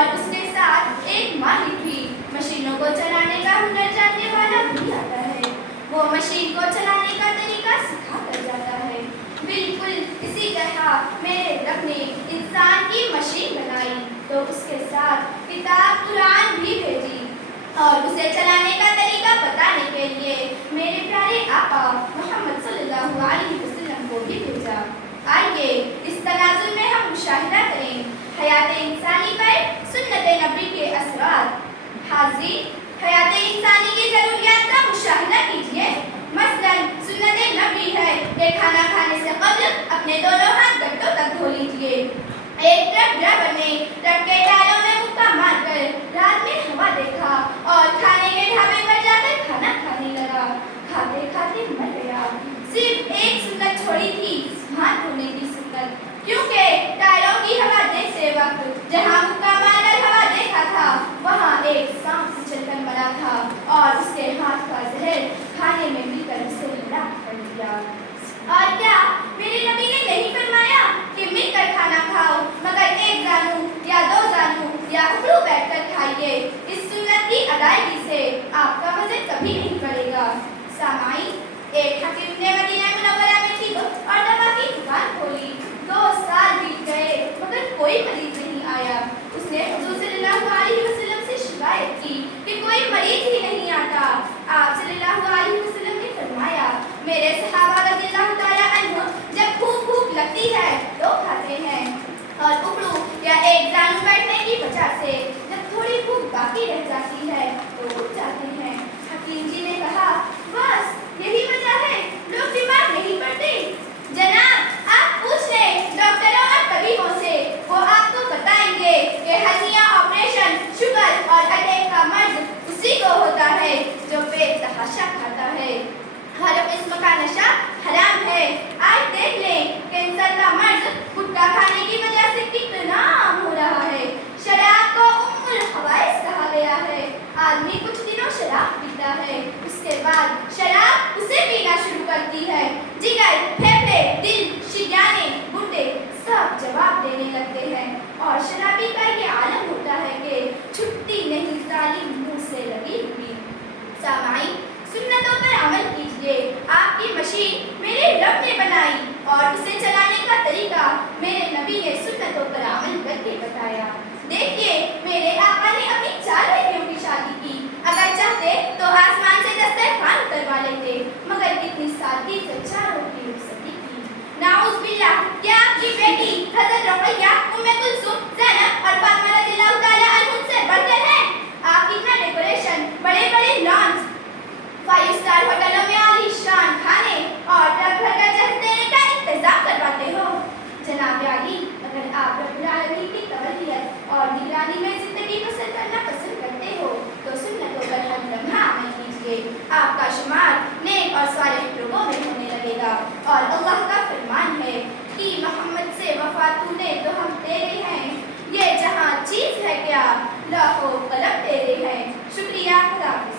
اور اس کے ساتھ ایک ماہر بھی مشینوں کو چلانے کا ہنر جاننے والا بھی آتا ہے۔ وہ مشین کو چلانے کا طریقہ سکھا کر جاتا ہے۔ بالکل اسی طرح میرے رب نے انسان کی مشین بنائی تو اس کے ساتھ کتاب قرآن بھی بھیجی اور اسے چلانے کا طریقہ بتانے کے لیے میرے پیارے آقا محمد صلی اللہ علیہ وسلم کو بھی بھیجا۔ آئیے اس تناظر میں ہم مشاہدہ کریں حیات انسانی پر سنت نبی کے اثرات۔ حاضرین، حیات انسانی کی ضروریات کا مشاہدہ کیجیے۔ مثلاً سنت نبی ہے کہ کھانا کھانے سے قبل اپنے دونوں ہاتھ گٹوں تک دھو لیجیے۔ ایک ٹرک ڈرائیور نے ٹرک کے ٹائروں میں مکہ مار کر رات میں ہوا دیکھا اور کھانے کے ڈھابے پر جا کر کھانا کھانے لگا۔ کھاتے کھاتے مر گیا۔ صرف ایک سنت چھوڑی تھی، ہاتھ دھونے کی سنت، کیونکہ ٹائروں کی ہوا دیکھتے وقت جہاں مکہ مار کر ہوا دیکھا تھا وہاں ایک سانپ اچھل کر مرا تھا اور اس کے ہاتھ کا زہر کھانے میں مل کر اسے ہلاک کر دیا۔ اور کیا میرے نبی نے نہیں فرمایا کہ مل کر کھانا کھاؤ مگر ایک زانو یا دو زانو یا اکڑو بیٹھ کر کھائیے؟ اس سنت کی ادائیگی سے آپ کا وزن کبھی نہیں بڑھے گا۔ سامعین، ایک حکیم نے مدینہ منورہ میں طب اور دوا کی دکان کھولی۔ 2 سال بیت گئے مگر کوئی مریض نہیں آیا۔ اس نے حضور صلی اللہ علیہ وسلم سے شکایت کی کہ کوئی مریض ہی نہیں آتا۔ آپ صلی اللہ علیہ وسلم نے فرمایا، میرے صحابہ رضی اللہ تعالیٰ عنہ جب بھوک لگتی ہے تو کھاتے ہیں اور اکڑو یا ایک زانو بیٹھنے کی وجہ سے جب تھوڑی بھوک باقی رہ جاتی ہے تو اٹھ جاتے ہیں۔ حکیم جی نے کہا، بس یہی وجہ ہے لوگ بیمار نہیں پڑتے۔ جناب، آپ پوچھ لیں ڈاکٹروں اور طبیبوں سے، وہ آپ کو بتائیں گے کہ ہرنیا آپریشن، شوگر اور اٹیک کا مرض اسی کو ہوتا ہے جو پیٹ تحاشا کھاتا ہے۔ ہر قسم کا نشہ حرام ہے۔ آج دیکھ لیں کینسر کا مرض گٹکا کھانے کی وجہ سے کتنا عام ہو رہا ہے۔ شراب کو ام الخبائث کہا گیا ہے۔ آدمی کچھ دنوں شراب پیتا ہے، اس کے بعد شراب اسے پینا شروع کرتی ہے۔ جگر، پھیپھڑے، دل، شریانے، گردے سب جواب دینے لگتے ہیں اور شرابی کا یہ عالم ہوتا ہے کہ چھٹی نہیں ظالم منہ سے لگی ہوئی۔ سامعین، سنتوں پر عمل کیجیے۔ آپ کی مشین میرے رب نے بنائی اور اسے چلانے کا طریقہ میرے نبی نے سنتوں پر عمل کر کے بتایا۔ دیکھیے، میرے آقا نے اپنی 4 بیٹیوں کی شادی کی۔ اگر چاہتے تو آسمان سے دسترخوان اتروا لیتے، مگر کتنی سادگی سے 4 روٹی رک سکی تھی۔ نعوذ باللہ، کیا آپ کی بیٹی حضرت رقیہ، ام کلثوم، زینب اور فاطمہ رضی اللہ تعالیٰ عنہن سے بڑھ کر ہیں؟ آپ کتنا ڈیکوریشن، بڑے بڑے لانس، 5 اسٹار ہوٹلوں میں عالی شان کھانے اور ٹرک بھر کر جہیز دینے کا انتظام کرواتے ہو۔ جناب عالی، اگر آپ رب العالمین کی تولیت اور نگرانی میں زندگی بسر کرنا پسند کرتے ہو تو سنتوں پر ہر لمحہ عمل کیجیے۔ آپ کا شمار نیک اور صالح لوگوں میں ہونے لگے گا۔ اور اللہ کا فرمان ہے کہ محمد سے وفا تو نے تو ہم تیرے ہیں، یہ جہاں چیز ہے کیا لاکھوں قلم تیرے ہیں۔ شکریہ، خدا حافظ۔